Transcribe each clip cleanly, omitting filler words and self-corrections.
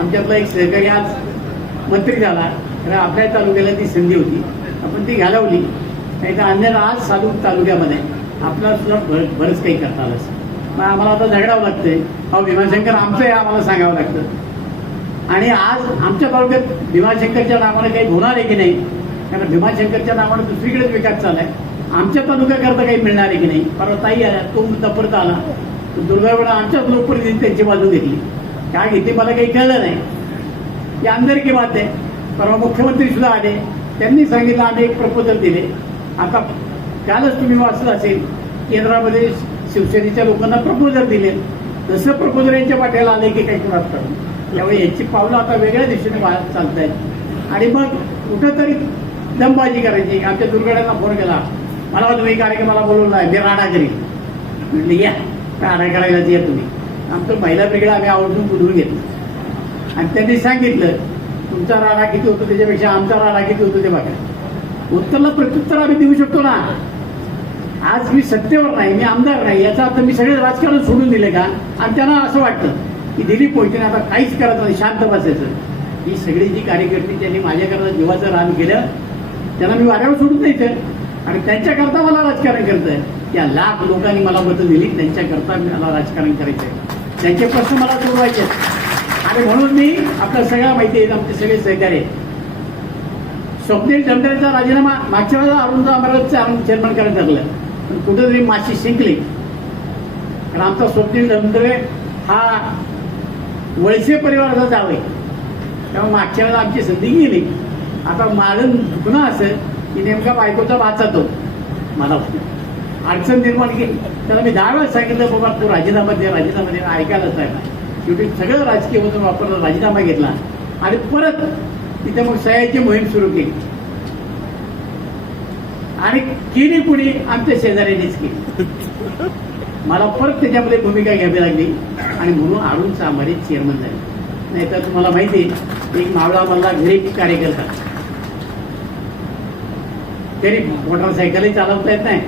आमच्यातला एक सहकारी आज मंत्री झाला, तर आपल्या तालुक्याला ती संधी होती, आपण ती घालवली. नाही तर अन्य आज तालुक्यामध्ये आपल्याला सुद्धा बरंच काही करता आलं असं. मग आम्हाला आता झगडावं लागतंय. अहो भीमाशंकर आमचं आहे, आम्हाला सांगावं लागतं. आणि आज आमच्या तालुक्यात भीमाशंकरच्या नावाने काही होणार आहे की नाही, कारण भीमाशंकरच्या नावाने दुसरीकडेच विकास चाललाय. आमच्या तालुक्याकरता काही मिळणार आहे की नाही. परवा ताई आल्या, तो मुद्दा परत आला, दुर्दैवाने आमच्याच लोकप्रतिनिधी त्यांची बाजू घेतली. काय घेतली मला काही कळलं नाही. ही अंधरकी बात आहे. परवा मुख्यमंत्री सुद्धा आले, त्यांनी सांगितलं आम्ही एक प्रपोजल दिले. आता कालच तुम्ही वाचलं असेल, केंद्रामध्ये शिवसेनेच्या लोकांना प्रपोजल दिले. जसं प्रपोजल यांच्या पाठ्याला आले की काही कुणात करून, त्यामुळे याची पावलं आता वेगळ्या दिशेने चालत आहेत. आणि मग कुठंतरी दमबाजी करायची. आमच्या दुर्गड्यांना फोन केला, मला तुम्ही कार्यक्रमाला बोलवलं आहे, मी राडा करीन. म्हटलं या राडा करायलाच या तुम्ही. आमचं महिला ब्रिगेड आम्ही आवर्जून बोलवून घेतलं आणि त्यांनी सांगितलं तुमचा राडा किती होतो त्याच्यापेक्षा आमचा राडा किती होतो ते बघा. उत्तरला प्रत्युत्तर आम्ही देऊ शकतो ना. आज मी सत्तेवर नाही, मी आमदार नाही, याचा अर्थ मी सगळे राजकारण सोडून दिले का? आणि त्यांना असं वाटतं की दिलीप मोहितेने आता काहीच करत नाही, शांत बसायचं. ही सगळी जी कार्यकर्ती त्यांनी माझ्याकरता जीवाचं रान केलं, त्यांना मी वाऱ्यावर सोडून द्यायचं आणि त्यांच्याकरता मला राजकारण करतंय. या लाख लोकांनी मला मतं दिली, त्यांच्याकरता मला राजकारण करायचंय, त्यांचे प्रश्न मला सोडवायचे. आणि म्हणून मी आपल्या सगळ्या माहिती आहेत, आमचे सगळे सहकारी स्वप्नील डमडरेचा राजीनामा मागच्या वेळेला अरुण अमरावतीचं चेअरमन करायचं ठरलं, पण कुठेतरी माशी शिंकली. कारण आमचा स्वप्नील डमडरे हा वळसे परिवाराचा जावं आहे, त्यामुळे मागच्या वेळेला आमची संधी गेली. आता माझं दुखणं असं की नेमका बायकोचा वाचा तो मला अडचण निर्माण केली. त्याला मी 10 वेळा सांगितलं बाबा तू राजीनामा दे, राजीनामा दे, ऐकायलाच नाही. शेवटी सगळं राजकीय मधून वापरलं, राजीनामा घेतला आणि परत तिथे मग सह्याची मोहीम सुरू केली. आणि केली कुणी? आमच्या शेजाऱ्यांनीच केली. मला परत त्याच्यामध्ये भूमिका घ्यावी लागली आणि म्हणून अरुण चांभारे चेअरमन झाले. नाहीतर तुम्हाला माहिती आहे, एक मावळा मल्ला गरीब कार्यकर्ता, तरी मोटरसायकलही चालवता येत नाही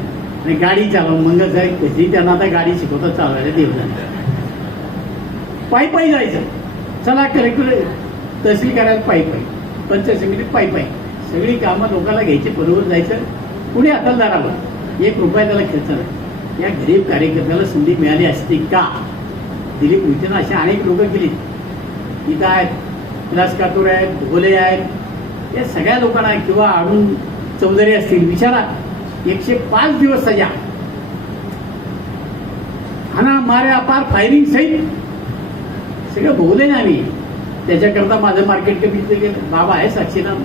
आणि गाडी चालवून मंगल साहेब कधी त्यांना आता गाडी शिकवतात चालवायला देवला. पायी जायचं. चला कलेक्टर तहसील करायला पायी, पंचायत समितीत पायी, सगळी कामं लोकांना घ्यायची, बरोबर जायचं. कुणी अकलदाराला 1 रुपया त्याला खर्च नाही. या गरीब कार्यकर्त्याला संधी मिळाली असती का? दिलीप मोहितेनं अशा अनेक लोक केली. इथं आहेत, विलास कातोरे आहेत, भोले आहेत, या सगळ्या लोकांना, किंवा अरुण चौधरी असतील, विचारा 105 दिवस सजा, हाना माऱ्या, पार फायरिंग सहित सगळं भोगले ना आम्ही. त्याच्याकरता माझं मार्केट कमिटीचं गेलं, बाबा आहे साक्षीनाम.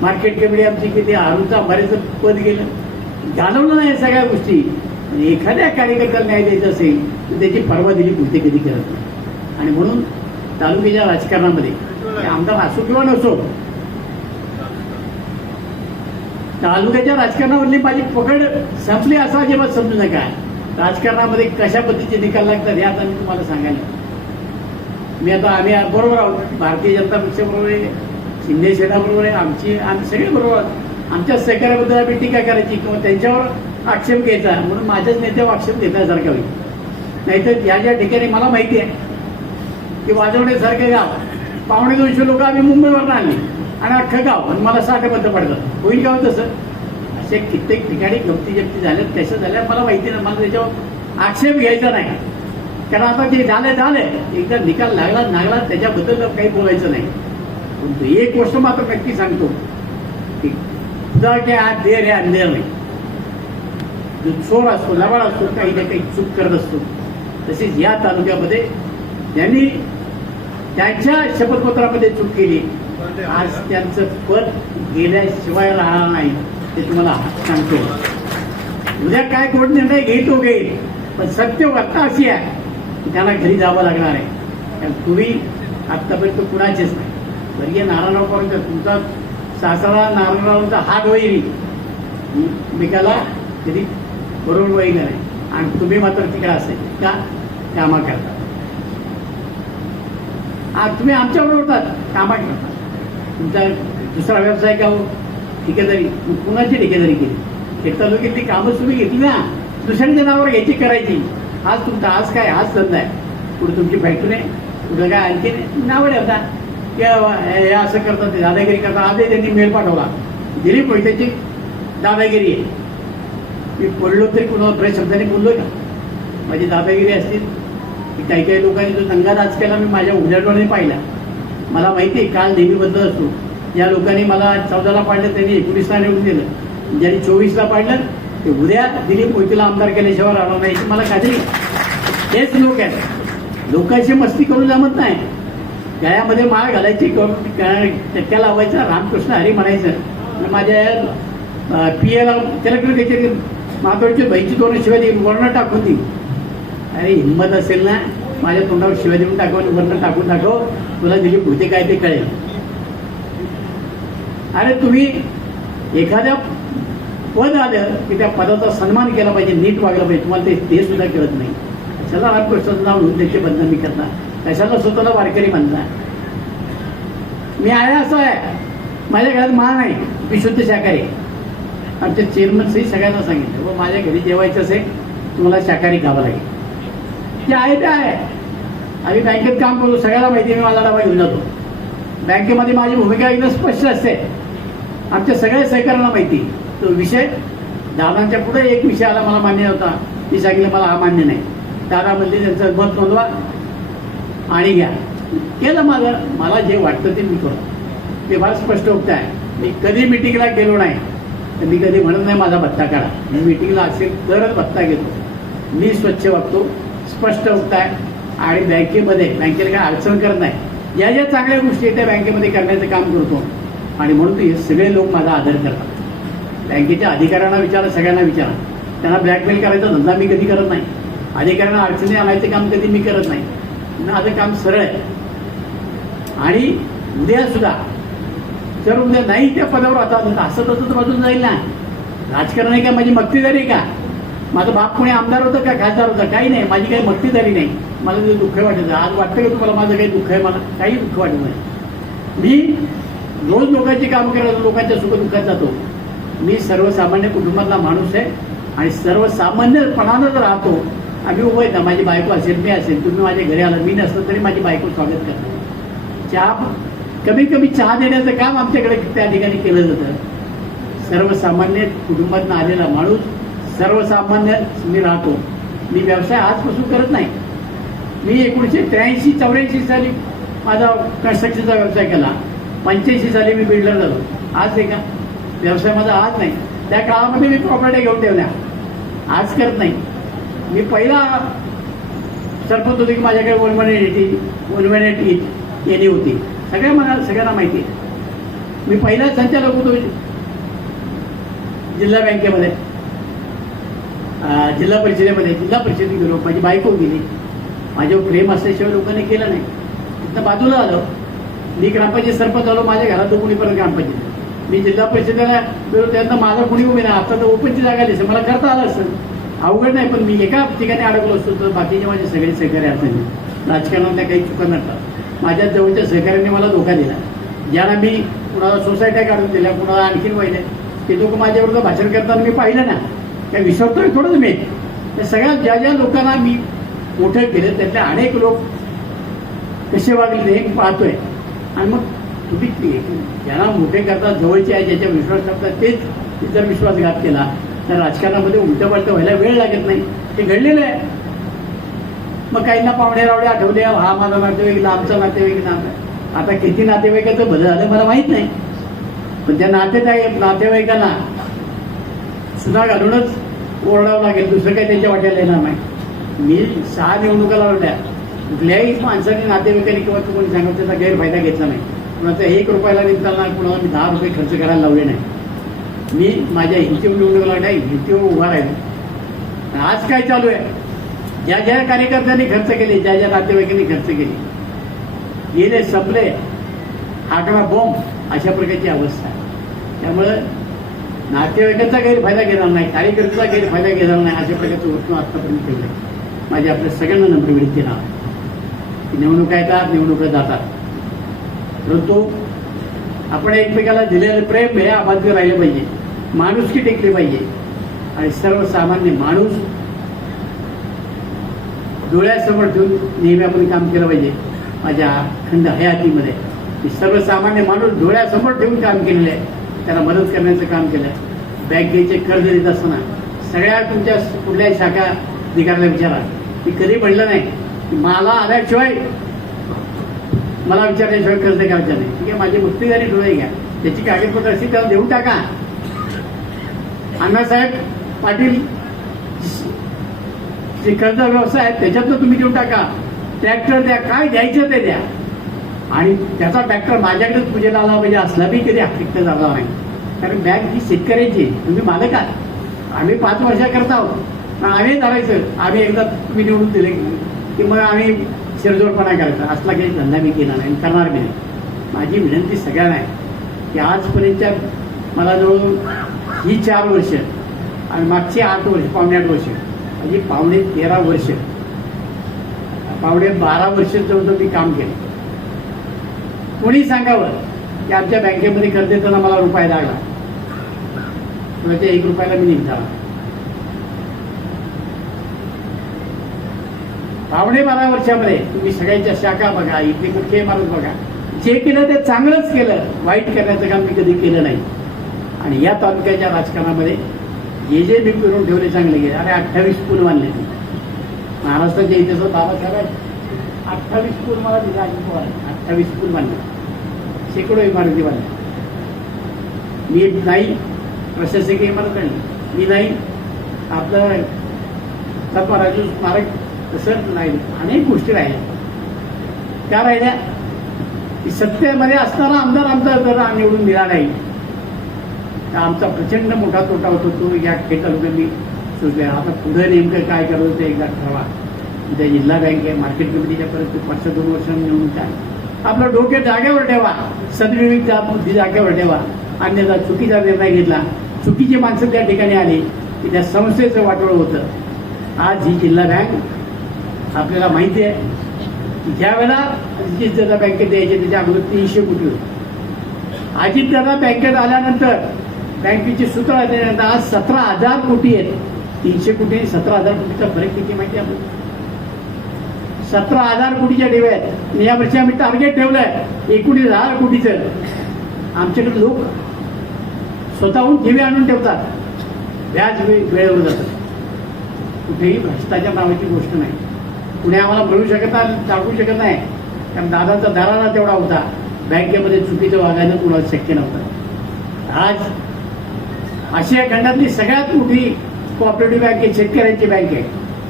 मार्केट कमिटी आमची किती, अरुणचा अंबारेचं पद गेलं, घालवलं नाही सगळ्या गोष्टी. एखाद्या कार्यकर्त्याला न्याय द्यायचा असेल तर त्याची पर्वा दिली पुढे कधी करत नाही. आणि म्हणून तालुक्याच्या राजकारणामध्ये आमदार असो किंवा नसो, तालुक्याच्या राजकारणावरली माझी पकड संपली असं अजिबात समजू नका. राजकारणामध्ये कशा पद्धतीचे निकाल लागतात हे आता मी तुम्हाला सांगायला. मी आता आम्ही बरोबर आहोत, भारतीय जनता पक्षाबरोबर आहे, शिंदे सेनाबरोबर आहे, आम्ही सगळे बरोबर आहोत. आमच्या सहकार्याबद्दल आम्ही टीका करायची किंवा त्यांच्यावर आक्षेप घ्यायचा म्हणून माझ्याच नेत्यावर आक्षेप घेण्यासारखा होईल. नाहीतर या ज्या ठिकाणी मला माहिती आहे की वाजवण्यासारखं गाव 250 लोक आम्ही मुंबईवरून आणली आणि अख्खं गाव, आणि मला 60 मतं पडतात. होईल का तसं? असे कित्येक ठिकाणी गमती जप्ती झाल्यात, कशा झाल्या मला माहिती नाही. मला त्याच्यावर आक्षेप घ्यायचा नाही, कारण आता जे झालंय एकदा निकाल लागला त्याच्याबद्दल काही बोलायचं नाही. पण एक गोष्ट मात्र नक्की सांगतो की तुझा काय आज देर आहे अंधेर नाही. जो चोर असतो, लबाड असतो, काही ना काही चूक करत असतो. तसेच या तालुक्यामध्ये त्यांनी त्यांच्या शपथपत्रामध्ये चूक केली, आज त्यांचं पद गेल्याशिवाय राहणार नाही, ते तुम्हाला सांगतो. उद्या काय कोर्ट निर्णय घेईल, पण सत्य वार्ता अशी आहे त्यांना घरी जावं लागणार आहे. कारण तुम्ही आत्तापर्यंत कुणाचेच नाही. वर्गीय नारायणराव पवार तुमचा सासरा नारायणरावांचा हात वैरी मिकाला कधी बरोबर वैल नाही, आणि तुम्ही मात्र तिकडे असेल का कामा करता. आज तुम्ही आमच्याबरोबर होतात, कामा करता. तुमचा दुसरा व्यवसाय का हो, ठेकेदारी. कुणाची ठेकेदारी केली? खेड तालुक्यातली कामं तुम्ही घेतली ना, दुसऱ्याच्या नावावर घ्यायची, करायची. आज तुमचा आज काय, आज धंदा आहे. कुठे तुमची फॅक्टरी आहे, कुठं काय आणखी नावं ठेवता की हे असं करतात, ते दादागिरी करतात. आजही त्यांनी मेल पाठवला, दिलीप मोहितेची दादागिरी आहे. मी बोललो तरी कुणाला ब्रेक शब्दाने बोललोय का? माझी दादागिरी असतील की काही काही लोकांनी जो दंगाराज केला मी माझ्या उघड्याडोळ्याने पाहिला. मला माहिती आहे काल नेहमी बद्दल असतो. या लोकांनी मला 14ला पाडलं, त्यांनी 19ला निवडून दिलं. ज्यांनी 24ला पाडलं ते उद्या दिलीप मोहितेला आमदार केल्याशिवाय राहणार नाही याची मला खात्री. हेच लोक आहेत, लोकांची मस्ती करून जमत नाही. गळ्यामध्ये माळ घालायची, टक्क्या लावायचा, रामकृष्ण हरी म्हणायचं. माझ्या पीएला कलेक्टर कचेरी महात्वाची बाईची 2 शिवाय देऊन वर्ण टाकून देईल. अरे हिंमत असेल ना माझ्या तोंडावर शिवाय देऊन टाकून वर्ण टाकून दाखव, तुला दिलीप मोहिते काय ते कळेल. अरे तुम्ही एखाद्या पद आलं की त्या पदाचा सन्मान केला पाहिजे, नीट वागलं पाहिजे. तुम्हाला ते सुद्धा कळत नाही. कशाला रामकृष्णाचं नाव घेऊन त्याची बदनामी करता, कशाला स्वतःला वारकरी म्हणता. मी आहे असं आहे, माझ्या घरात मान आहे, मी शुद्ध शाकाहारी. आमच्या चेअरमन सही सगळ्यांना सांगितलं, व माझ्या घरी जेवायचं असेल तुम्हाला शाकाहारी खावं लागेल. जे आहे ते आहे. आम्ही बँकेत काम करतो, सगळ्याला माहिती आहे. मी माझा डबा घेऊन जातो बँकेमध्ये. माझी भूमिका एकदम स्पष्ट असते, आमच्या सगळ्या सहकार्यांना माहिती. तो विषय दादांच्या पुढे एक विषय आला, मला मान्य होता. मी सांगितलं मला हा मान्य नाही. दादा म्हणजे त्यांचं मत नोंदवा आणि घ्या. केलं माझं, मला जे वाटतं ते मी करतो. ते फार स्पष्ट उक्त आहे. मी कधी मिटिंगला गेलो नाही तर मी कधी म्हणत नाही माझा भत्ता काढा. मी मिटिंगला असेल तरच भत्ता घेतो. मी स्वच्छ वागतो, स्पष्ट उक्त आहे. आणि बँकेला काय अडचण करत नाही. ज्या ज्या चांगल्या गोष्टी आहेत त्या बँकेमध्ये करण्याचं काम करतो. आणि म्हणून हे सगळे लोक माझा आदर करतात. बँकेच्या अधिकाऱ्यांना विचारा, सगळ्यांना विचारा. त्यांना ब्लॅकमेल करायचा धंदा मी कधी करत नाही. अधिकाऱ्यांना अडचणी आणायचं काम कधी मी करत नाही. माझं काम सरळ आहे. आणि उद्या सुद्धा जर उद्या नाही त्या पदावर आता असं तसं तर वाजून जाईल ना. राजकारण आहे का माझी मक्तेदारी का? माझा बाप कोणी आमदार होतं का खासदार होता? काही नाही. माझी काही मक्तेदारी नाही. मला ते दुःख वाटायचं. आज वाटतं का तुम्हाला माझं काही दुःख आहे? मला काही दुःख वाटत नाही. मी रोज लोकांची कामं करायला, लोकांच्या सुखदुःखात जातो. मी सर्वसामान्य कुटुंबातला माणूस आहे आणि सर्वसामान्यपणानंच राहतो. आम्ही उभं आहेत ना, माझी बायको असेल, मी असेल, तुम्ही माझ्या घरी आला, मी नसलं तरी माझी बायको स्वागत करते. चहा कमीत कमी चहा देण्याचं काम आमच्याकडे त्या ठिकाणी केलं जातं. सर्वसामान्य कुटुंबातून आलेला माणूस, सर्वसामान्य मी राहतो. मी व्यवसाय आजपासून करत नाही. मी 1983-84 साली माझा कन्स्ट्रक्शनचा व्यवसाय केला. 85 साली मी बिल्डर झालो. आज आहे का व्यवसाय माझा? आज नाही. त्या काळामध्ये मी प्रॉपर्टी घेऊन ठेवल्या, आज करत नाही. मी पहिला सरपंच होतो की माझ्याकडे 118 येणे होती. सगळ्यांना माहिती आहे. मी पहिला संचालक होतो जिल्हा बँकेमध्ये, जिल्हा परिषदेमध्ये. जिल्हा परिषदेत गेलो, माझी बायको गेली. माझ्यावर प्रेम असल्याशिवाय लोकांनी केलं नाही. तिथं बाजूला आलं. मी ग्रामपंचायत सरपंच झालो. माझ्या घरात कोणी परत ग्रामपंचायत. मी जिल्हा परिषदेला गेलो, त्यांना माझा कोणी उभे नाही. आता तर ओपनची जागा दिसेल, मला करता आलं असतं. अवघड नाही. पण मी एका ठिकाणी अडकलो असतो तर बाकीचे माझे सगळे सहकारी अडचणी. राजकारणातल्या काही चुका नसतात. माझ्या जवळच्या सहकाऱ्यांनी मला धोका दिला. ज्यांना मी कुणाला सोसायट्या काढून दिल्या, कुणाला आणखीन वाहिले, ते लोक माझ्याबरोबर भाषण करताना मी पाहिलं ना. त्या विसरतोय थोडंच मी. त्या सगळ्या ज्या लोकांना मी मोठं केलं त्यातले अनेक लोक कसे वागले हे पाहतोय. आणि मग तुम्ही ज्यांना मोठे करतात, जवळचे आहे, ज्याच्या विश्वास करतात, तेच जर विश्वासघात केला तर राजकारणामध्ये उलटं पालटं व्हायला वेळ लागत नाही. ते घडलेलं आहे. मग काहींना पाहुणे रावडे आठवले, हा माझा नातेवाईक, आमचा नातेवाईक नातं. आता किती नातेवाईकाचं भलं झालं मला माहीत नाही. पण त्या नातेवाईकांना सुद्धा घालूनच ओरडावं लागेल. दुसरं काही त्यांच्या वाट्याला येणार नाही. मी 6 निवडणुका लढवल्या. कुठल्याही माणसाने, नातेवाईकांनी किंवा कोणी सांगत त्याचा गैरफायदा घेतला नाही. कुणाचा 1 रुपयाला निघताना कुणाला मी 10 रुपये खर्च करायला लावले नाही. मी माझ्या हिंतीवर निवडणुका लढल्या, हिंतीवर उभा राहिलो. आज काय चालू आहे? ज्या ज्या कार्यकर्त्यांनी खर्च केले, ज्या ज्या नातेवाईकांनी खर्च केले, गेले, संपले, हाकला बॉम्ब, अशा प्रकारची अवस्था आहे. त्यामुळं नातेवाईकांचा गैरफायदा घेणार नाही, कार्यकर्त्याचा गैरफायदा घेणार नाही, अशा प्रकारचं वस्तू आतापर्यंत केलं. माझी आपल्या सगळ्यांना नम्र विनंती आहे की निवडणुका येतात, निवडणुका जातात, परंतु आपण एकमेकाला दिलेलं प्रेम हे अबाध्य राहिलं पाहिजे. माणुसकी टेकली पाहिजे. आणि सर्वसामान्य माणूस डोळ्यासमोर ठेवून नेहमी आपण काम केलं पाहिजे. माझ्या अखंड हयातीमध्ये मी सर्वसामान्य माणूस डोळ्यासमोर ठेवून काम केलेलं आहे, त्याला मदत करण्याचं काम केलं. बँकेचे कर्ज देत असताना सगळ्या तुमच्या कुठल्याही शाखा अधिकाऱ्याला विचारा, मी कधी म्हणलं नाही की मला आल्याशिवाय, मला विचारल्याशिवाय कर्ज घ्यायचं नाही. ठीक आहे, माझी मुक्तीदारी डोळे घ्या, त्याची कागदपत्र असतील त्याला देऊन टाका. अण्णासाहेब पाटील जे कर्ज व्यवसाय आहे त्याच्यातनं तुम्ही देऊन टाका. ट्रॅक्टर द्या, काय द्यायचं ते द्या. आणि त्याचा ट्रॅक्टर माझ्याकडेच पूजेला आला पाहिजे असला बी कधी हक्क झाला नाही. कारण बँक ही शेतकऱ्यांची, तुम्ही मालक आहात. आम्ही 5 वर्षाकरता आहोत, पण आम्ही धरायचं. आम्ही एकदा तुम्ही निवडून दिले की मग आम्ही शिरजोडपणा करायचा. असला काही धंदा मी केला नाही, करणार मी नाही. माझी विनंती सगळ्यांना आहे की आजपर्यंतच्या मला जवळ ही 4 वर्ष आणि मागची 8 वर्ष, पावणे 8 वर्ष, म्हणजे पावणे 13 वर्ष, पावणे 12 वर्ष जवळ मी काम केलं. कोणी सांगावं की आमच्या बँकेमध्ये कर्ज देताना मला रुपये लागला, किंवा त्या 1 रुपयाला मी निघाला. पावणे 12 वर्षामध्ये तुम्ही सगळ्यांच्या शाखा बघा, इथे कुठे माणूस बघा, जे केलं ते चांगलंच केलं, वाईट करण्याचं काम मी कधी केलं नाही. आणि या तालुक्याच्या राजकारणामध्ये जे मी करून ठेवले चांगले गेले. अरे 28 पूल बांधले महाराष्ट्राच्या इतिहासात. बाबासाहेब 28 पूल मला दिला, 28 पूल बांधले, शेकडो इमारती बांधल्या. मी नाही प्रशासकीय इमारत आणली, मी नाही आपलं राजू स्मारक, तसं नाही. अनेक गोष्टी राहिल्या. त्या राहिल्या की सत्तेमध्ये असताना आमदार आमचा जर निवडून दिला नाही तर आमचा प्रचंड मोठा तोटा होतो. तो या तालुक्यात मी सुचलेला. आता पुढे नेमकं काय करायचं ते एकदा ठरवा. उद्या जिल्हा बँक आहे, मार्केट कमिटीच्या परत 5-2 वर्षांनी निवडून काय, आपलं डोके जागेवर ठेवा, सद्विवेक बुद्धी जागेवर ठेवा. अन्यथा चुकीचा निर्णय घेतला, चुकीची माणसं त्या ठिकाणी आली की त्या संस्थेचं वाटोळ होतं. आज ही जिल्हा बँक आपल्याला माहिती आहे की ज्या वेळेला अजितदादा बँकेत द्यायचे त्याच्या अगोदर 300 कोटी होते. अजितदादा बँकेत आल्यानंतर बँकेची सूत्र आल्यानंतर आज 17,000 कोटी आहेत. 300 कोटी आणि 17,000 कोटीचा फरक किती माहिती आहे आपण? 17,000 कोटीच्या ठेवी आहेत. यावर्षी आम्ही टार्गेट ठेवलंय 19,000 कोटीचं. आमच्याकडे लोक स्वतःहून ठेवी आणून ठेवतात, व्याज वेळेवर जातात. कुठेही भ्रष्टाचार नावाची गोष्ट नाही. कुणी आम्हाला मिळू शकत नाही, दाखवू शकत नाही. कारण दादाचा दरारा तेवढा होता. बँकेमध्ये चुकीचं वागायला कुणाला शक्य नव्हतं. आज आशिया खंडातली सगळ्यात मोठी कोऑपरेटिव्ह बँक आहे, शेतकऱ्यांची बँक आहे.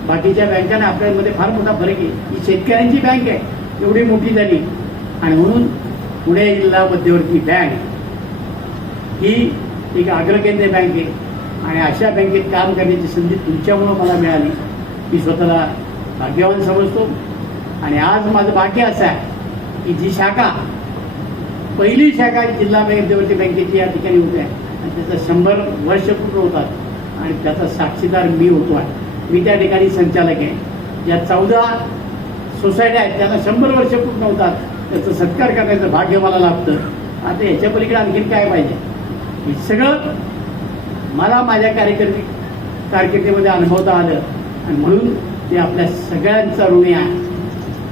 बाकीच्या बँकांना आपल्यामध्ये फार मोठा फरक आहे. ही शेतकऱ्यांची बँक आहे, एवढी मोठी झाली. आणि म्हणून पुणे जिल्हा मध्यवर्ती बँक ही एक अग्रकेंद्रीय बँक आहे. आणि अशा बँकेत काम करण्याची संधी तुमच्यामुळं मला मिळाली. मी स्वतःला भाग्यवान समजतो. आणि आज माझं भाग्य असं आहे की जी शाखा, पहिली शाखा जिल्हा मध्यवर्ती बँकेची या ठिकाणी होते आणि त्याचं 100 वर्ष पूर्ण होतात आणि त्याचा साक्षीदार मी होतो आहे. मी त्या ठिकाणी संचालक आहे. या 14 सोसायट्या आहेत त्यांना 100 वर्ष पूर्ण होतात, त्याचं सत्कार करण्याचं भाग्य मला लाभतं. आता याच्या पलीकडे आणखीन काय पाहिजे? हे सगळं मला माझ्या कारकिर्दीमध्ये अनुभवता आलं आणि म्हणून ते आपल्या सगळ्यांचा ऋणी आहे.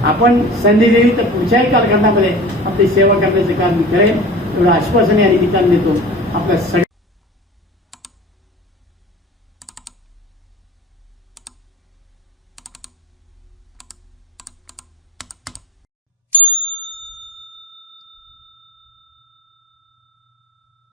आपण संधी दिली तर पुढच्याही कालखंडामध्ये आपली सेवा करण्याचं काम मी करेन, एवढं आश्वासन या निमित्तानं देतो. आपल्या सगळ्या